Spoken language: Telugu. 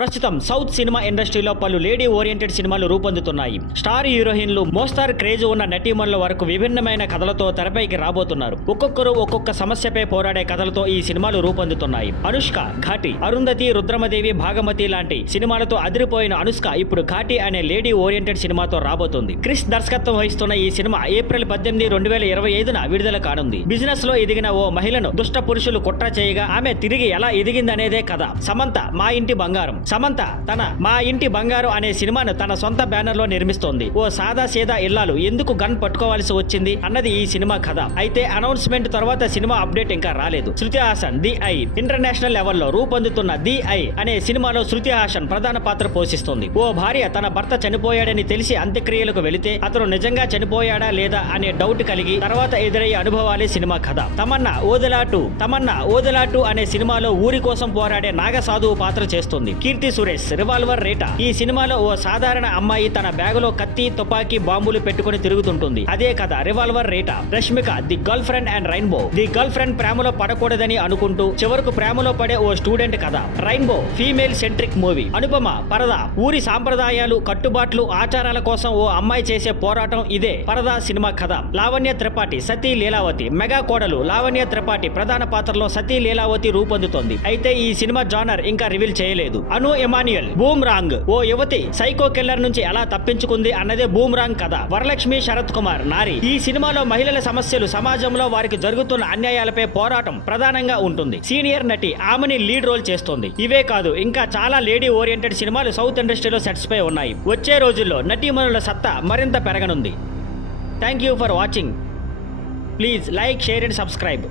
ప్రస్తుతం సౌత్ సినిమా ఇండస్ట్రీలో పలు లేడీ ఓరియంటెడ్ సినిమాలు రూపొందుతున్నాయి. స్టార్ హీరోయిన్లు, మోస్తార్ క్రేజ్ ఉన్న నటీమణుల వరకు విభిన్నమైన కథలతో తెరపైకి రాబోతున్నారు. ఒక్కొక్కరు ఒక్కొక్క సమస్యపై పోరాడే కథలతో ఈ సినిమాలు రూపొందుతున్నాయి. అనుష్క, ఘాటి, అరుంధతి, రుద్రమదేవి, భాగమతి లాంటి సినిమాలతో అదిరిపోయిన అనుష్క ఇప్పుడు ఘాటి అనే లేడీ ఓరియంటెడ్ సినిమాతో రాబోతోంది. క్రిష్ దర్శకత్వం వహిస్తున్న ఈ సినిమా ఏప్రిల్ 18, 2025న విడుదల కానుంది. బిజినెస్ లో ఎదిగిన ఓ మహిళను దుష్ట పురుషులు కుట్ర చేయగా ఆమె తిరిగి ఎలా ఎదిగిందనేదే కథ. సమంత మా ఇంటి బంగారం. సమంత తన మా ఇంటి బంగారం అనే సినిమాను తన సొంత బ్యానర్ లో నిర్మిస్తోంది. ఓ సాదా సీదా ఇల్లాలు ఎందుకు గన్ పట్టుకోవాల్సి వచ్చింది అన్నది ఈ సినిమా కథ. అయితే అనౌన్స్మెంట్ తర్వాత సినిమా అప్డేట్ ఇంకా రాలేదు. Shruti Haasan the I international లెవెల్లో రూపొందుతున్న ది ఐ అనే సినిమాలో శృతి హాసన్ ప్రధాన పాత్ర పోషిస్తుంది. ఓ భార్య తన భర్త చనిపోయాడని తెలిసి అంత్యక్రియలకు వెళితే అతను నిజంగా చనిపోయాడా లేదా అనే డౌట్ కలిగి తర్వాత ఎదురయ్యే అనుభవాలే సినిమా కథ. తమన్నా ఓదలాటు అనే సినిమాలో ఊరి కోసం పోరాడే నాగసాధువు పాత్ర చేస్తుంది. కీర్తి సురేష్ రివాల్వర్ రేటా. ఈ సినిమాలో ఓ సాధారణ అమ్మాయి తన బ్యాగులో కత్తి, తుపాకీ, బాంబులు పెట్టుకుని తిరుగుతుంటుంది. అదే కథ Revolver Rita. Rashmika the girlfriend and Rainbow. The girlfriend ప్రేమలో పడకూడదని అనుకుంటూ చివరకు ప్రేమలో పడే ఓ స్టూడెంట్ కథ. Rainbow female centric movie. Anupama Paradha. ఊరి సాంప్రదాయాలు, కట్టుబాట్లు, ఆచారాల కోసం ఓ అమ్మాయి చేసే పోరాటం ఇదే పరదా సినిమా కథ. లావణ్య త్రిపాఠి సతీ లీలావతి. మెగా కోడలు లావణ్య త్రిపాఠి ప్రధాన పాత్రలో సతీ లీలావతి రూపొందుతోంది. అయితే ఈ సినిమా జానర్ ఇంకా రివీల్ చేయలేదు. అను ఎమాన్యుయల్. Boomerang. ఓ యువతి సైకో కిల్లర్ నుంచి ఎలా తప్పించుకుంది అన్నదే బూమ్ రాంగ్ కథ. వరలక్ష్మి శరత్ కుమార్ నారి. ఈ సినిమాలో మహిళల సమస్యలు, సమాజంలో వారికి జరుగుతున్న అన్యాయాలపై పోరాటం ప్రధానంగా ఉంటుంది. సీనియర్ నటి ఆమెని లీడ్ రోల్ చేస్తోంది. ఇవే కాదు ఇంకా చాలా లేడీ ఓరియంటెడ్ సినిమాలు సౌత్ ఇండస్ట్రీలో సెట్స్ పై ఉన్నాయి. వచ్చే రోజుల్లో నటీమణుల సత్తా మరింత పెరగనుంది. Thank you for watching. Please like, share and subscribe.